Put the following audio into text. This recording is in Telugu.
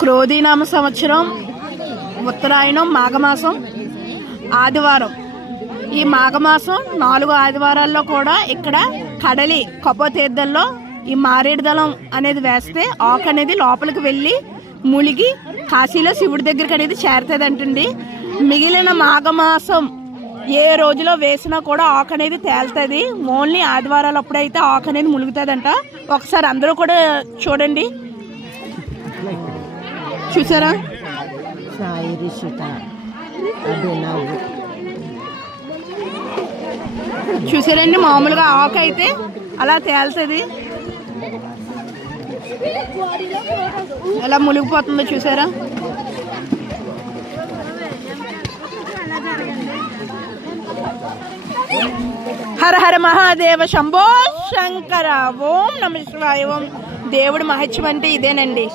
క్రోధీనామ సంవత్సరం ఉత్తరాయణం మాఘమాసం ఆదివారం. ఈ మాఘమాసం 4 ఆదివారాల్లో కూడా ఇక్కడ కడలి కపోతీర్థంలో ఈ మారేడు దళం అనేది వేస్తే ఆకు అనేది లోపలికి వెళ్ళి ములిగి కాశీలో శివుడి దగ్గరికి అనేది చేరుతుంది అంటండి. మిగిలిన మాఘమాసం ఏ రోజులో వేసినా కూడా ఆకు అనేది తేలుతుంది. ఓన్లీ ఆదివారాలు అప్పుడైతే ఆకు అనేది ములుగుతుందంట. ఒకసారి అందరూ కూడా చూడండి. చూసారా? చూసారండి, మామూలుగా ఆకు అయితే అలా తేలుతుంది, ఎలా మునిగిపోతుందో చూసారా? హర హర మహాదేవ శంభో శంకర. ఓం నమ శివాయ. ఓం. దేవుడి మహత్యం అంటే ఇదేనండి.